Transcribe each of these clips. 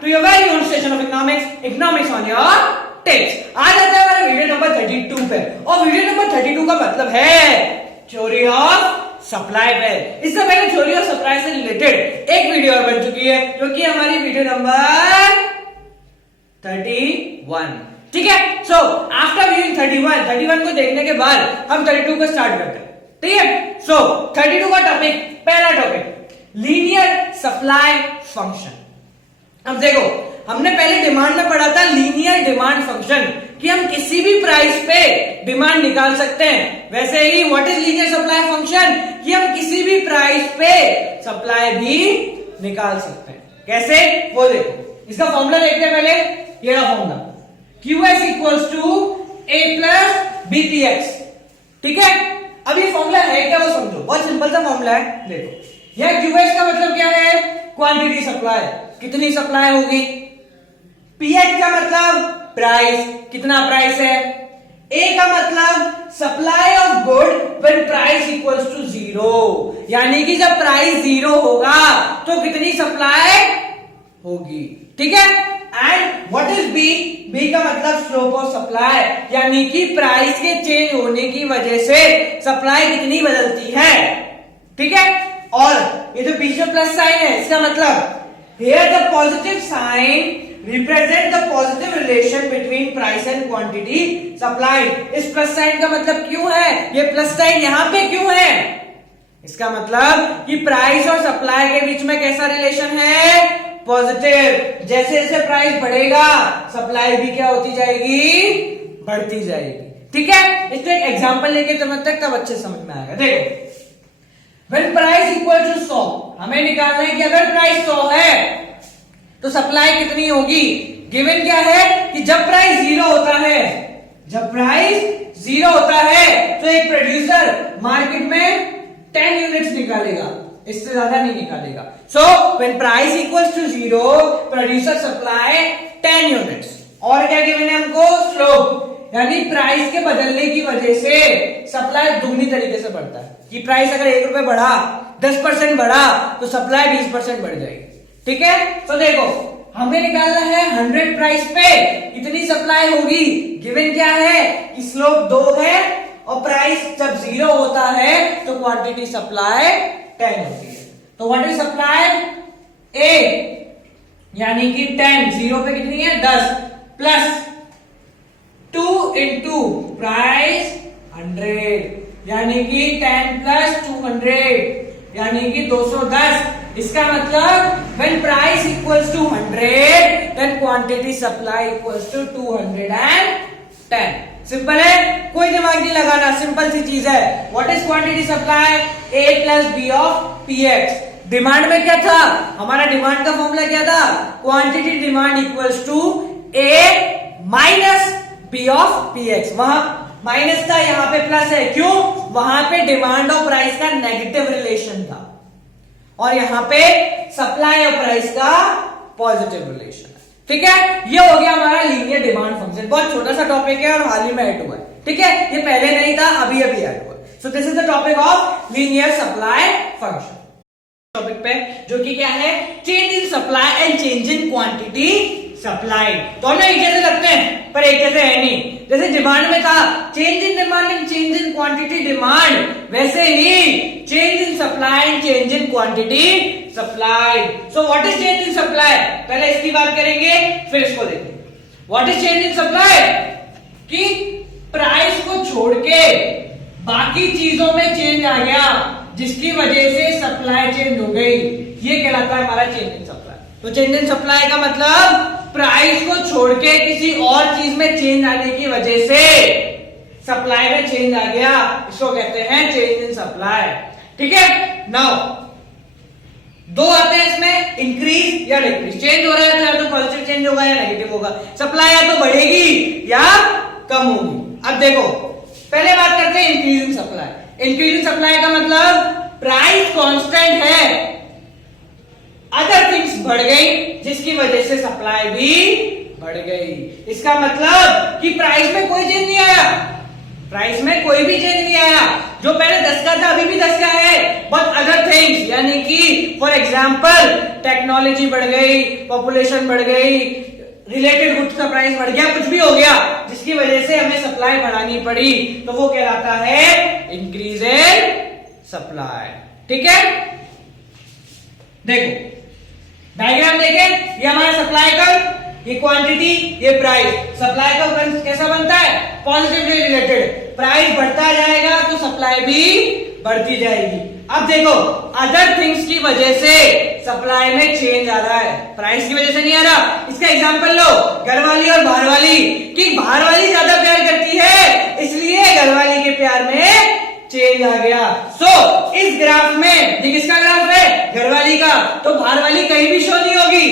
to your very own station of economics on your tips. आज आता है हमारे वीडियो नंबर 32 पे, और वीडियो नंबर 32 का मतलब है थ्योरी ऑफ सप्लाई पे। इससे पहले थ्योरी ऑफ सप्लाई से रिलेटेड एक वीडियो और बन चुकी है जो कि हमारी वीडियो नंबर 31। ठीक है, सो आफ्टर व्यूइंग 31 को देखने के बाद हम 32 को स्टार्ट करते हैं। ठीक है, सो 32 का टॉपिक, पहला टॉपिक लीनियर सप्लाई फंक्शन। अब देखो, हमने पहले डिमांड में पढ़ा था लीनियर डिमांड फंक्शन कि हम किसी भी प्राइस पे डिमांड निकाल सकते हैं। वैसे ही what is linear supply function कि हम किसी भी प्राइस पे सप्लाई भी निकाल सकते हैं। कैसे, वो देखो। इसका फॉर्मूला देखते हैं पहले। ये रहा formula, QS equals to A plus BPX। ठीक है, अब ये फॉर्मूला है क्या वो समझो, बहुत सिंपल सा फॉर्मूला है। देखो, यह QS का मतलब क्या है, क्वांटिटी सप्लाई, कितनी सप्लाई होगी। PX का मतलब प्राइस, कितना प्राइस है। A का मतलब supply of good when price equals to 0, यानी कि जब प्राइस 0 होगा तो कितनी सप्लाई होगी। ठीक है, एंड व्हाट इज B का मतलब स्लोप ऑफ सप्लाई, यानी कि प्राइस के चेंज होने की वजह से सप्लाई कितनी बदलती है। ठीक है, और ये जो पीछे प्लस साइन है इसका मतलब here the positive sign represent the positive relation between price and quantity supplied। इस प्लस साइन का मतलब क्यों है, ये प्लस साइन यहां पे क्यों है, इसका मतलब कि प्राइस और सप्लाई के बीच में कैसा रिलेशन है, पॉजिटिव। जैसे जैसे प्राइस बढ़ेगा सप्लाई भी क्या होती जाएगी, बढ़ती जाएगी। ठीक है, इसको एक एग्जांपल लेके तब अच्छे समझ में आएगा। देखो, when price equal to 100, हमें निकालना है कि अगर प्राइस 100 है तो सप्लाई कितनी होगी। गिवन क्या है कि जब प्राइस 0 होता है, जब प्राइस 0 होता है तो एक प्रोड्यूसर मार्केट में 10 यूनिट्स निकालेगा, इससे ज्यादा नहीं निकालेगा। So when price equals to 0 producer supply 10 units. और क्या गिवन है हमको, स्लोप, यानी प्राइस के बदलने की वजह से सप्लाई दुगनी तरीके से बढ़ता है कि प्राइस अगर 1 रुपए बढ़ा, 10% बढ़ा तो सप्लाई 20% बढ़ जाएगी। ठीक है, तो देखो हमें निकालना है 100 प्राइस पे कितनी सप्लाई होगी। गिवन क्या है कि स्लोप 2 है और प्राइस जब 0 होता है तो क्वांटिटी सप्लाई 10 होती है। तो व्हाट इज सप्लाई, A यानी कि 10, 0 पे कितनी है 10, प्लस 2 इंटू प्राइस 100, यानी कि 10 प्लस 200 यानी कि 210। इसका मतलब when price equals to 100 then quantity supply equals to 210। Simple है, कोई दिमाग नहीं लगाना, सिंपल सी चीज है। What is quantity supply, A plus B of PX। Demand में क्या था, हमारा डिमांड का फॉर्मूला क्या था, quantity demand equals to A minus B of PX। वहां माइनस था, यहां पे प्लस है, क्यों, वहां पे डिमांड और प्राइस का नेगेटिव रिलेशन था और यहां पे सप्लाई और प्राइस का पॉजिटिव रिलेशन है। ठीक है, ये हो गया हमारा लीनियर डिमांड फंक्शन। बहुत छोटा सा टॉपिक है और हाल ही में ऐड हुआ है। ठीक है, ये पहले नहीं था, अभी अभी ऐड हुआ। So this is the topic of linear supply function. Topic पे जो कि क्या है, change in supply and change in quantity supply. दोनों एक जैसे लगते हैं पर एक जैसे है नहीं। जैसे डिमांड में था change in demand and change in quantity demand, वैसे ही change in supply and change in quantity supply. So what is change in supply, पहले इसकी बात करेंगे फिर इसको देखेंगे। What is change in supply, कि प्राइस को छोड़ के बाकी चीजों में चेंज आ गया जिसकी वजह से सप्लाई चेंज हो गई, ये कहलाता है हमारा चेंज इन सप्लाई। तो चेंज इन सप्लाई का मतलब प्राइस को छोड़ के किसी और चीज में चेंज आने की वजह से सप्लाई में चेंज आ गया, इसको कहते हैं चेंज इन सप्लाई। ठीक है, नाउ दो आते हैं इसमें, इंक्रीज या डिक्रीज। चेंज हो रहा है तो या तो पॉजिटिव चेंज होगा या नेगेटिव होगा। सप्लाई या तो बढ़ेगी या कम होगी। अब देखो, पहले बात करते हैं increase in supply. Increase in supply का मतलब प्राइस कांस्टेंट है, अदर थिंग्स बढ़ गई जिसकी वजह से सप्लाई भी बढ़ गई। इसका मतलब कि प्राइस में कोई चेंज नहीं आया, प्राइस में कोई भी चेंज नहीं आया, जो पहले 10 का था अभी भी 10 का है, बट अदर थिंग्स यानी कि फॉर एग्जाम्पल टेक्नोलॉजी बढ़ गई, पॉपुलेशन बढ़ गई, रिलेटेड गुड्स का प्राइस बढ़ गया, कुछ भी हो गया जिसकी वजह से हमें सप्लाई बढ़ानी पड़ी, तो वो कहलाता है इंक्रीज इन सप्लाई। ठीक है, देखो डायग्राम देखें, ये हमारा सप्लाई कर्व, ये क्वांटिटी, ये प्राइस। सप्लाई कर्व कैसा बनता है? पॉजिटिवली रिलेटेड, प्राइस बढ़ता जाएगा तो सप्लाई भी बढ़ती जाएगी। अब देखो अदर थिंग्स की वजह से सप्लाई में चेंज आ रहा है, प्राइस की वजह से नहीं आ रहा। इसका एग्जांपल लो, घरवाली और बाहर वाली, कि बाहर वाली ज्यादा प्यार करती है इसलिए घरवाली के प्यार में चेंज आ गया। सो इस ग्राफ में, ये किसका ग्राफ है? घरवाली का, तो बाहर वाली कहीं भी शो नहीं होगी।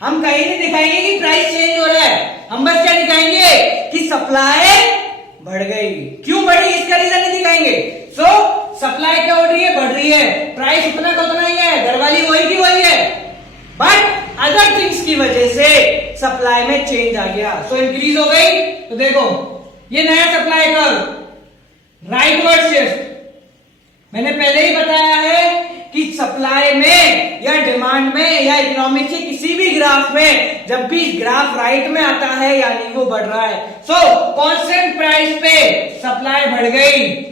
हम कहीं नहीं दिखाएंगे कि प्राइस चेंज हो रहा है, हम बस क्या दिखाएंगे कि सप्लाई बढ़ गई। क्यों बढ़ी इसका रीजन नहीं दिखाएंगे। सो सप्लाई क्या हो रही है? बढ़ रही है, प्राइस उतना का उतना ही है, घरवाली वही की वही है, बट अदर थिंग्स की वजह से सप्लाई में चेंज आ गया, सो इंक्रीज हो गई। तो देखो ये नया सप्लाई कर्व, राइटवर्ड शिफ्ट। मैंने पहले ही बताया है कि सप्लाई में या डिमांड में या इकोनॉमिक के किसी भी ग्राफ में जब भी ग्राफ राइट में आता है यानी वो बढ़ रहा है। सो कांस्टेंट प्राइस पे सप्लाई बढ़ गई,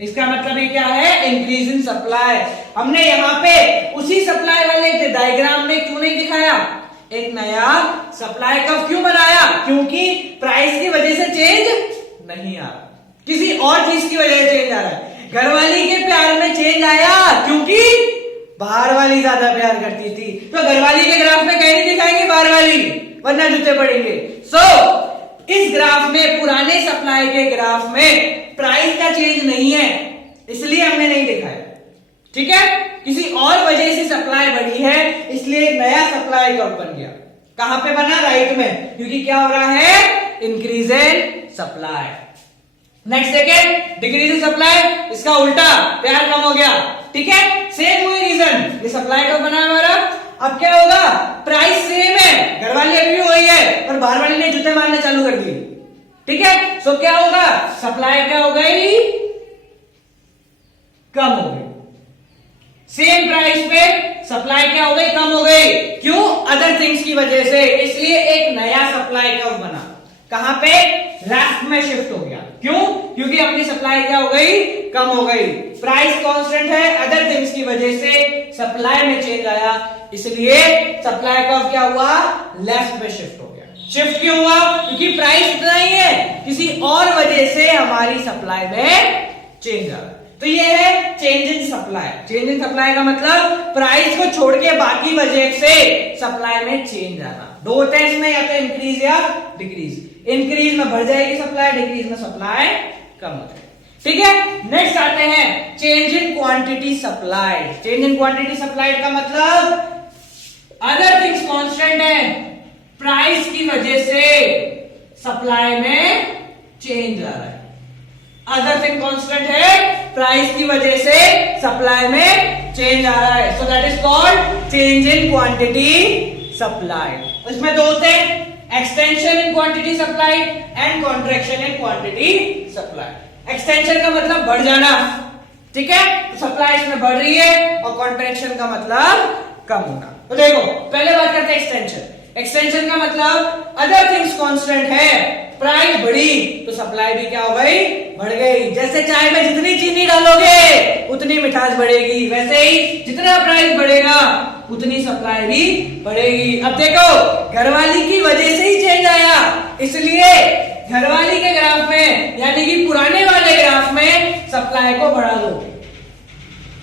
इसका मतलब ये क्या है? Increase in supply. हमने यहां पे उसी सप्लाई वाले डायग्राम में क्यों नहीं दिखाया? एक नया सप्लाई कर्व क्यों बनाया? क्योंकि प्राइस की वजह से चेंज नहीं आ रहा, किसी और चीज की वजह से चेंज आ रहा है। घरवाली के प्यार में चेंज आया क्योंकि बाहर वाली ज्यादा प्यार करती थी, तो घरवाली के ग्राफ में कहीं नहीं दिखाएंगे बाहर वाली, वरना जूते पड़ेंगे। सो इस ग्राफ में, पुराने सप्लाई के ग्राफ में प्राइस का चेंज नहीं है, इसलिए हमने नहीं दिखाया। ठीक है, किसी और वजह से सप्लाई बढ़ी है इसलिए एक नया सप्लाई कर्व बन गया। कहां पे बना? राइट में, क्योंकि क्या हो रहा है? Increase in supply. Next second, decrease in supply, इसका उल्टा, प्यार कम हो गया। ठीक है, सेम वही रीजन, ये सप्लाई कर्व बना हमारा। अब क्या होगा? प्राइस सेम है, घरवाली अभी भी वही है, पर बाहर वाली ने जूते मारने चालू कर दिए। ठीक है, सो क्या होगा? सप्लाई क्या हो गई? कम हो गई। सेम प्राइस पे सप्लाई क्या हो गई? कम हो गई। क्यों? अदर थिंग्स की वजह से, इसलिए एक नया सप्लाई कर्व बना। कहां पे? लेफ्ट में शिफ्ट हो गया। क्यों? क्योंकि अपनी सप्लाई क्या हो गई? कम हो गई। प्राइस कांस्टेंट है, अदर थिंग्स की वजह से सप्लाई में चेंज आया, इसलिए सप्लाई कर्व क्या हुआ? लेफ्ट में शिफ्ट हो गया। शिफ्ट क्यों हुआ? क्योंकि प्राइस इतना ही है, किसी और वजह से हमारी सप्लाई में चेंज आ रहा है। तो ये है change in supply. Change in supply का मतलब प्राइस को छोड़ के बाकी वजह से सप्लाई में चेंज आना। दो होते हैं इसमें, या तो इंक्रीज या डिक्रीज। इंक्रीज में बढ़ जाएगी सप्लाई, डिक्रीज में सप्लाई कम हो जाएगी। ठीक है, नेक्स्ट आते हैं change in quantity supplied. Change in quantity supplied का मतलब अदर थिंग्स कांस्टेंट है, प्राइस की वजह से सप्लाई में चेंज आ रहा है। अदर थिंग कांस्टेंट है, प्राइस की वजह से सप्लाई में चेंज आ रहा है, so that is called change in quantity supplied. उसमें दो होते हैं, extension in quantity supplied and contraction in quantity supplied. Extension का मतलब बढ़ जाना, ठीक है, तो सप्लाई इसमें बढ़ रही है, और कॉन्ट्रैक्शन का मतलब कम होना। तो देखो पहले बात करते हैं एक्सटेंशन। एक्सटेंशन का मतलब अदर थिंग्स कांस्टेंट है, प्राइस बढ़ी तो सप्लाई भी क्या हो गई? बढ़ गई। जैसे चाय में जितनी चीनी डालोगे उतनी मिठास बढ़ेगी, वैसे ही जितना प्राइस बढ़ेगा उतनी सप्लाई भी बढ़ेगी। अब देखो घरवाली की वजह से ही चेंज आया, इसलिए घरवाली के ग्राफ में यानी कि पुराने वाले ग्राफ में सप्लाई को बढ़ा दो।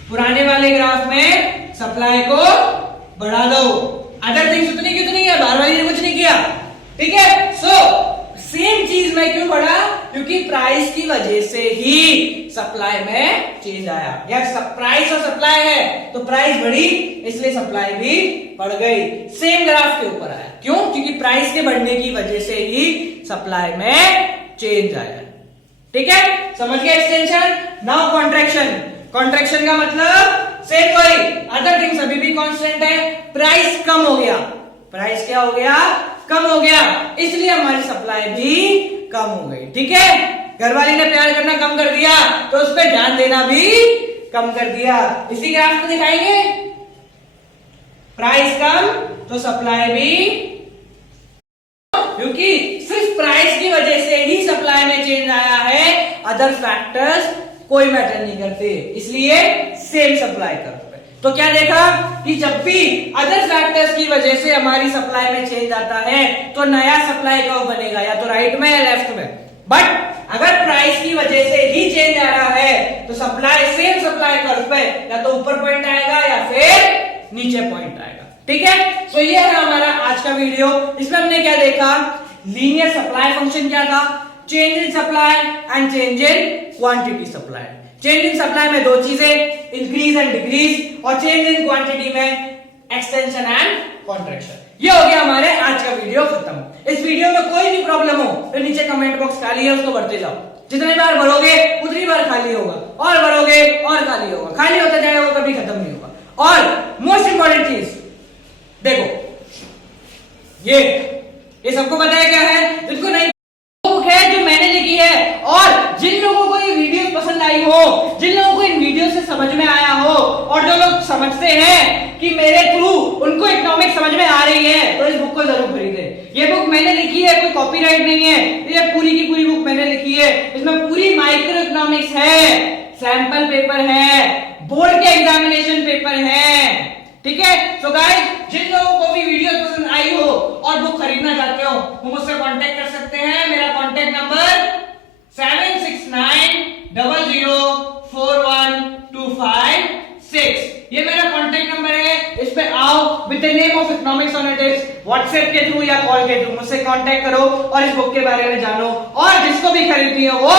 पुराने वाले ग्राफ में सप्लाई को बढ़ा दो। अदर थिंग्स उतनी की उतनी है, बाहर वाली ने कुछ नहीं किया। ठीक है, सो सेम चीज में क्यों बढ़ा? क्योंकि प्राइस की वजह से ही सप्लाई में चेंज आया। या प्राइस और सप्लाई है तो प्राइस बढ़ी इसलिए सप्लाई भी बढ़ गई। सेम ग्राफ के ऊपर आया, क्यों? क्योंकि प्राइस के बढ़ने की वजह से ही सप्लाई में चेंज आया। ठीक है, समझ गए एक्सटेंशन। Now contraction. कॉन्ट्रैक्शन का मतलब सेम वही, अदर थिंग्स अभी भी कांस्टेंट है, प्राइस कम हो गया। प्राइस क्या हो गया? कम हो गया, इसलिए हमारी सप्लाई भी कम हो गई। ठीक है, घरवाली ने प्यार करना कम कर दिया तो उस पर ध्यान देना भी कम कर दिया। इसी ग्राफ में दिखाएंगे, प्राइस कम तो सप्लाई भी, क्योंकि सिर्फ प्राइस की वजह से ही सप्लाई में चेंज आया है, अदर फैक्टर्स कोई मैटर नहीं करते, इसलिए सेम सप्लाई कर्व। तो क्या देखा कि जब भी अदर फैक्टर्स की वजह से हमारी सप्लाई में चेंज आता है तो नया सप्लाई कर्व बनेगा, या तो राइट में या लेफ्ट में। बट अगर प्राइस की वजह से ही चेंज आ रहा है तो सप्लाई सेम सप्लाई कर्व पे या तो ऊपर पॉइंट आएगा या फिर नीचे पॉइंट आएगा। ठीक है, सो ये है हमारा आज का वीडियो। इसमें हमने क्या देखा, लीनियर सप्लाई फंक्शन क्या था, change in supply and change in quantity supply. Change in supply में दो चीजें, इंक्रीज एंड डिक्रीज, और चेंज इन क्वांटिटी में एक्सटेंशन एंड कॉन्ट्रैक्शन। ये हो गया हमारे आज का वीडियो खत्म। इस वीडियो में कोई भी प्रॉब्लम हो तो नीचे कमेंट बॉक्स खाली है, उसको भरते जाओ। जितनी बार भरोगे उतनी बार खाली होगा, और भरोगे और खाली होगा, खाली होता जाएगा, वो कभी खत्म नहीं होगा। और मोस्ट इंपॉर्टेंट चीज देखो, ये सबको पता है क्या है, जिनको नहीं है जो मैंने लिखी है, और जिन लोगों को ये वीडियो पसंद आई हो, जिन लोगों को इन वीडियो से समझ में आया हो, और जो लोग समझते हैं कि मेरे थ्रू उनको इकोनॉमिक्स समझ में आ रही है, तो इस बुक को जरूर खरीदें। ये बुक मैंने लिखी है, कोई कॉपीराइट नहीं है, ये पूरी की पूरी बुक मैंने लिखी है। इसमें पूरी माइक्रो इकोनॉमिक्स है, सैंपल पेपर है, बोर्ड के एग्जामिनेशन पेपर है। ठीक है, सो गाइस, जिन लोगों को भी वीडियो पसंद आई हो और बुक खरीदना चाहते हो वो मुझसे कांटेक्ट कर सकते हैं। मेरा कांटेक्ट नंबर 7690401256। ये मेरा कांटेक्ट नंबर है, इस पे आओ, with the name of economics on tips, WhatsApp के थ्रू या कॉल के थ्रू मुझसे कांटेक्ट करो और इस बुक के बारे में जानो, और जिसको भी खरीदनी हो वो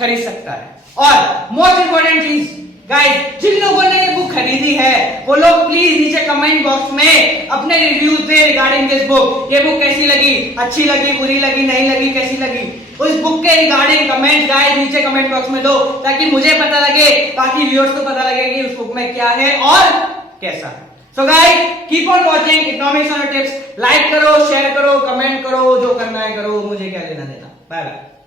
खरीद सकता है। और मोस्ट इंपॉर्टेंट चीज गाइस, जिन लोगों ने ये बुक खरीदी है वो लोग प्लीज नीचे कमेंट बॉक्स में अपने reviews they regarding this book. ये बुक कैसी लगी, अच्छी लगी, बुरी लगी, नहीं लगी, कैसी लगी, उस बुक के रिगार्डिंग कमेंट गाइस नीचे कमेंट बॉक्स में दो, ताकि मुझे पता लगे, ताकि व्यूअर्स को पता लगे कि उस बुक में क्या है और कैसा है। So guys, keep on watching economics on tips. Like करो, शेयर करो, कमेंट करो, जो करना है करो, मुझे क्या लेना देना। Bye bye.